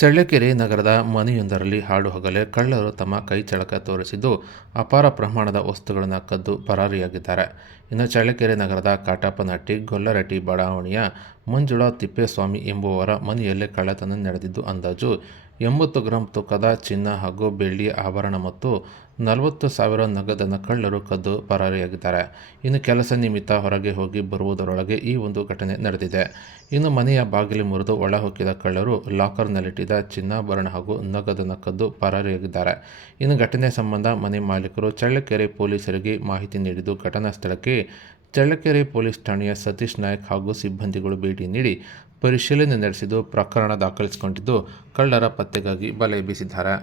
ಚಳ್ಳಕೆರೆ ನಗರದ ಮನೆಯೊಂದರಲ್ಲಿ ಹಾಡುಹಗಲೇ ಕಳ್ಳರು ತಮ್ಮ ಕೈಚಳಕ ತೋರಿಸಿದ್ದು ಅಪಾರ ಪ್ರಮಾಣದ ವಸ್ತುಗಳನ್ನು ಕದ್ದು ಪರಾರಿಯಾಗಿದ್ದಾರೆ. ಇನ್ನು ಚಳ್ಳಕೆರೆ ನಗರದ ಕಾಟಪ್ಪನಹಟ್ಟಿ ಗೊಲ್ಲರಹಟ್ಟಿ ಬಡಾವಣೆಯ ಮಂಜುಳಾ ತಿಪ್ಪೇಸ್ವಾಮಿ ಎಂಬುವರ ಮನೆಯಲ್ಲೇ ಕಳ್ಳತನ ನಡೆದಿದ್ದು ಅಂದಾಜು 80 ಗ್ರಾಂ ತೂಕದ ಚಿನ್ನ ಹಾಗೂ ಬೆಳ್ಳಿಯ ಆಭರಣ ಮತ್ತು 40,000 ನಗದನ್ನು ಕಳ್ಳರು ಕದ್ದು ಪರಾರಿಯಾಗಿದ್ದಾರೆ. ಇನ್ನು ಕೆಲಸ ನಿಮಿತ್ತ ಹೊರಗೆ ಹೋಗಿ ಬರುವುದರೊಳಗೆ ಈ ಒಂದು ಘಟನೆ ನಡೆದಿದೆ. ಇನ್ನು ಮನೆಯ ಬಾಗಿಲು ಮುರಿದು ಒಳಹೊಕ್ಕಿದ ಕಳ್ಳರು ಲಾಕರ್ನಲ್ಲಿಟ್ಟಿದ್ದ ಚಿನ್ನಾಭರಣ ಹಾಗೂ ನಗದನ್ನು ಕದ್ದು ಪರಾರಿಯಾಗಿದ್ದಾರೆ. ಇನ್ನು ಘಟನೆ ಸಂಬಂಧ ಮನೆ ಮಾಲೀಕರು ಚಳ್ಳಕೆರೆ ಪೊಲೀಸರಿಗೆ ಮಾಹಿತಿ ನೀಡಿದ್ದು, ಘಟನಾ ಸ್ಥಳಕ್ಕೆ ಚಳ್ಳಕೆರೆ ಪೊಲೀಸ್ ಠಾಣೆಯ ಸತೀಶ್ ನಾಯ್ಕ್ ಹಾಗೂ ಸಿಬ್ಬಂದಿಗಳು ಭೇಟಿ ನೀಡಿ ಪರಿಶೀಲನೆ ನಡೆಸಿದ್ದು ಪ್ರಕರಣ ದಾಖಲಿಸಿಕೊಂಡಿದ್ದು ಕಳ್ಳರ ಪತ್ತೆಗಾಗಿ ಬಲೆ ಬೀಸಿದ್ದಾರೆ.